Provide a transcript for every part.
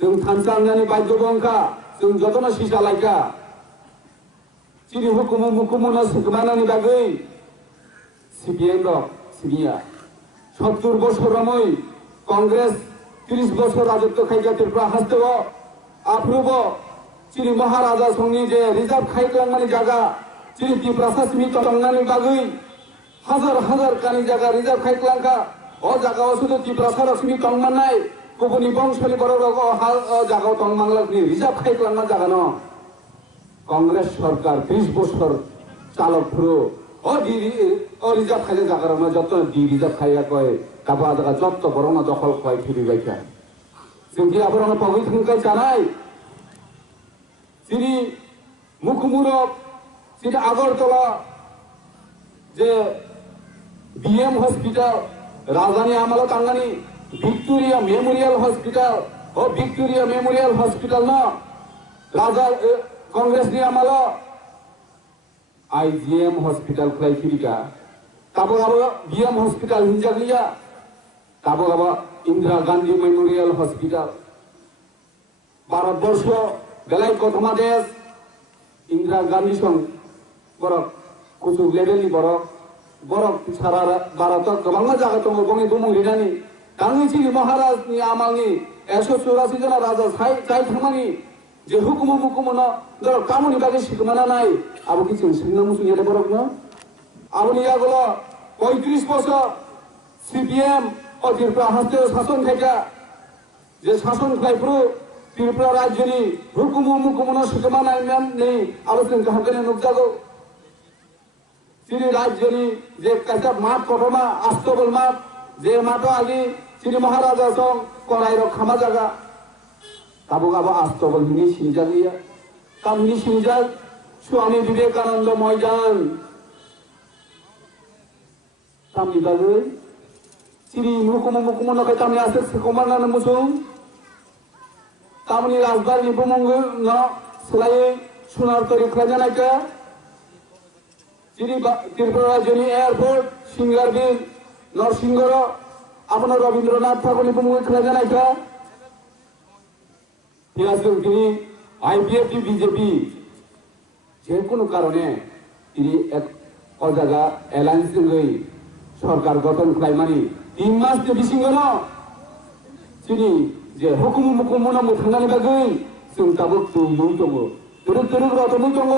जों थानसांनानै बायद'बंखा जों जतन सिसा लायका चिरि हुकुम मुकुमना सुकमानानि बागै सिपिएम रक सिबिया 70 বছর রমই কংগ্রেস 30 বছর রাজত্ব খাইকা ত্রিপুরা হাস্তেও আপ্রুব চিরি মহারাজা সংনি যে রিজার্ভ খাইকাংমানি জায়গা চিরি ত্রিপুরা সাসমি তংনানি বাগৈ হাজার হাজার কানি জায়গা রিজার্ভ খাইক্লাংকা ও জায়গাও শুধু ত্রিপুরা সারসমি তংমানাই गुबुननि बंशनि बर'राव জায়গাও তংমাংলাকনি রিজার্ভ খাইক্লাংনা জায়গা ন কংগ্রেস সরকার 30 বছর চালকফুরো রিজার্ভ খাইলে জায়গার যত রিজার্ভ খাইয়া কয় কাবা জায়গা যত বড় না দখল কয় ফিরি বাইকা जों আবার পগৈ থাকাই জানাই যিনি মুখমুরক যিনি আগরতলা যে বিএম হসপিটাল রাজধানী আমলা টাঙ্গানি ভিক্টোরিয়া মেমোরিয়াল হসপিটাল ও ভিক্টোরিয়া মেমোরিয়াল হসপিটাল না রাজা কংগ্রেস নি আমলা आईजीएम हॉस्पिटल खलाई फिरिका काबो काबो बीएम हॉस्पिटल हिंजागलिया काबो काबो इंदिरा गांधी मेमोरियल हॉस्पिटल भारतवर्ष बेलाय प्रथमा देश इंदिरा गांधी सं बरक कुसुग लेभेलनि बरक सारा भारतआव गोबां जायगा दङ गंनि बुमुलिनानि गांनि महाराजनि आमालनि 184 जना राजा जाय थांमानि যে হুকুম মুকুমনা ধর কামনি বাগে শিখমানা নাই আবু কিছু সিংনা মুসুং এটা বরক না আবনি ইয়াগুলো 35 বছর সিপিএম ও ত্রিপুরা হাস্তে শাসন খাইকা যে শাসন খাইপ্রু ত্রিপুরা রাজ্যনি হুকুম মুকুমনা শিখমানা নেই আলোচনা কাহাকে নুকজাগো চিনি রাজ্যনি যে কাটা মাঠ কঠমা আস্তবল মাঠ যে মাঠ আগে চিনি মহারাজা সং করাইর খামা জায়গা কাবো কাবো আস্তবল হিনি সিনজাগিয়া কামনি সিনজাগ স্বামী বিবেকানন্দ ময়দান কামনি বাগৈ চিরি মুকুম নকাই কামনি আছে সেকমানান মুসুং কামনি রাজবাড়ি বুমঙ্গ ন সোলাই সোনার তরি খাজানাইকা চিরি ত্রিপুরা রাজ্যনি এয়ারপোর্ট সিঙ্গারবিল নরসিংহর আপনার রবীন্দ্রনাথ ঠাকুরনি বুমঙ্গ খাজানাইকা তিনি আইপিএফটি বিজেপি যে কোনো কারণে তিনি এক অজায়গা এলায়েন্স গই সরকার গঠন খাইমানি 3 মাস বেশি গেল তিনি যে হুকুম মুকুমনা মুথাंगानि बागै जों दाबो तुलुं दङ तुरुग रतमै दङ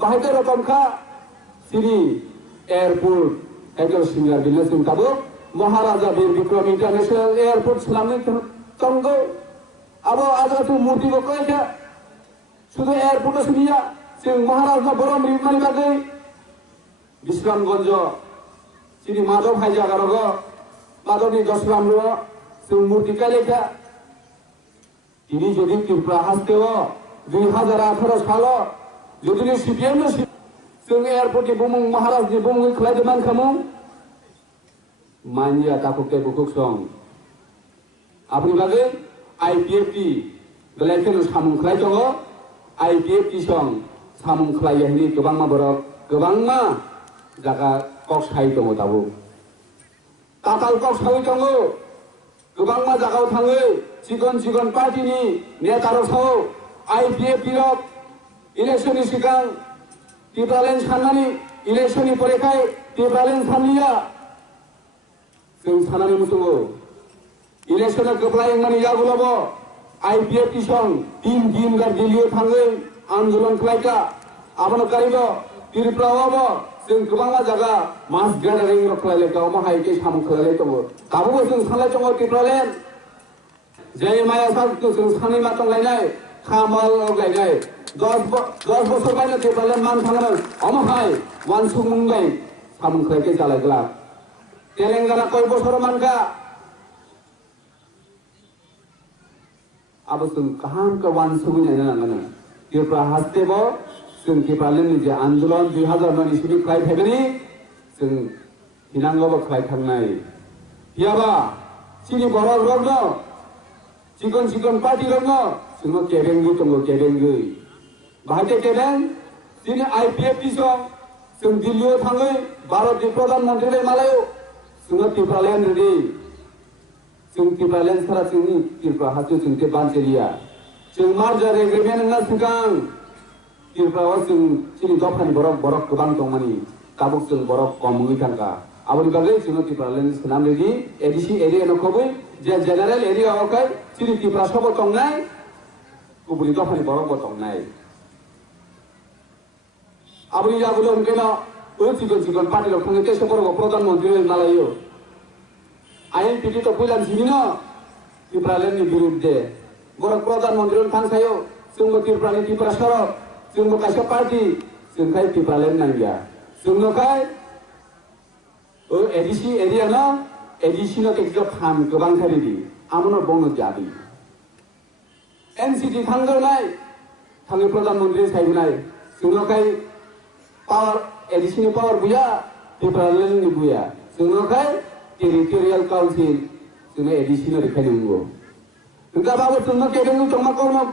बाहायते रतमखा তিনি एयारपोर्ट एकल सिंगार बिल जों दाबो महाराजा वीर विक्रम इंटरनेशनल एयारपोर्ट सालामनि दङ अब आज तो मूर्ति को कहे शुद्ध एयरपोर्ट सुनिया जों महाराज बर' मिमानि बागै विश्रामगंज चिनि माधव भाई जागारग माधवनि दसराम जों मूर्ति कायलेखा তিনি যদি ত্রিপুরা হাসতেও 2018 সাল যদি সিপিএম जों एयरपोर्टनि बुमुं महाराजनि बुमुं खालायदो मान खामु मानिया ताकुके बुकुक सं आपनि बागै आईपीएफटी बेलायखौ सामुं खालाय दङ आईपीएफटी सं सामुं खालायनि गोबां बरक गोबां जागा कक साइ दङ दाबो ताताल कक साइ दङ गोबां जागायाव थाङो सिगन पार्टीनि नेतारसाव आईपीएफटी रक इलेक्शननि सिगां टिप्रालेन साननानै इलेक्शननि परेखाय टिप्रालेन साननिया जों साननानै मुसुङो इलेक्शना गोब्राय माने जागुलाबो आईपीएफटी सं दिन गार दिल्लीयाव थाङो आन्दोलन खालायका आबनो कारिबो त्रिपुरायावबो जों गोबां जायगा मास गेदारिं खालायलेकाव माहायके सामु खालायले दङ दाबो जों सानलाय दङ टिप्रालेन जै माया जों सानै मा दंलायनाय खामाल गायनाय 10 বছর বাইরে টিপ্রালেन मान थांगोन अमहाय वानसुं मुंगाय सामु खालायके जालायग्ला तेलेंगाना कय बছর मानका अब जों काहाम का वानसुं जानांगोन टिप्रा हास्तेबो जों टिप्रालेननि जे आन्दोलन 2009 इस्वी खालाय थागोनि जों हिनांगोबो खालाय थांनाय हियाबा चिनि बर' रगनो चिकन पार्टी रगनो जों केरेंगै दङ केरेंगै बाहायते केरें दिनै आईपीएफटी सं जों दिल्लीयाव थाङै भारतनि प्रधानमन्त्रि मालायाव जों टिप्रालेन रेडी जों टिप्रालेण्ड सारा जोंनि टिप्रा हाजो जों ते बानजेरिया जों मार्जार एग्रिमेन्ट नङा सिगां टिप्रायाव जों जोंनि दफानि बरफ गोबां दं मानि काबुक जों बरफ कमै थांगा आबनि बागै जोङो टिप्रालेण्ड सोनाम रेडि एडिसि एरिया नखबै जे जेनारेल एरिया आवखाय जोंनि टिप्रा सब दंनाय गुबुननि दफानि बरफ दंनाय आबनि जाबुलो होनकेना चिकन पार्टियाव थाङो तेसो बरफ प्रधानमन्त्री नालायो आइन पिटि तो फैलान सिबिनो टिप्रालेण्डनि बिरुद्धे बरफ प्रधानमन्त्री थांसायो जोंबो टिप्रानि टिप्रा सरक जोंबो कायसा पार्टी जोंखाय टिप्रालेण्ड नांगिया जोंनोखाय एडिसि एरिया न एडिसि न केकजो फान गोबां थारिदि आमनो बंनो जादि एनसिटि थांगोनाय थाङो प्रधानमन्त्री सायनाय जोंनोखाय पावर एडिसि नि पावर बुया टिप्रालेण्डनि बुया जोंनोखाय टेरिटोरियल काउन्सिल जोंनो एडिसि न रेखाय नंगौ नोंगा बाबो जोंनो केदों जोंमा कौनो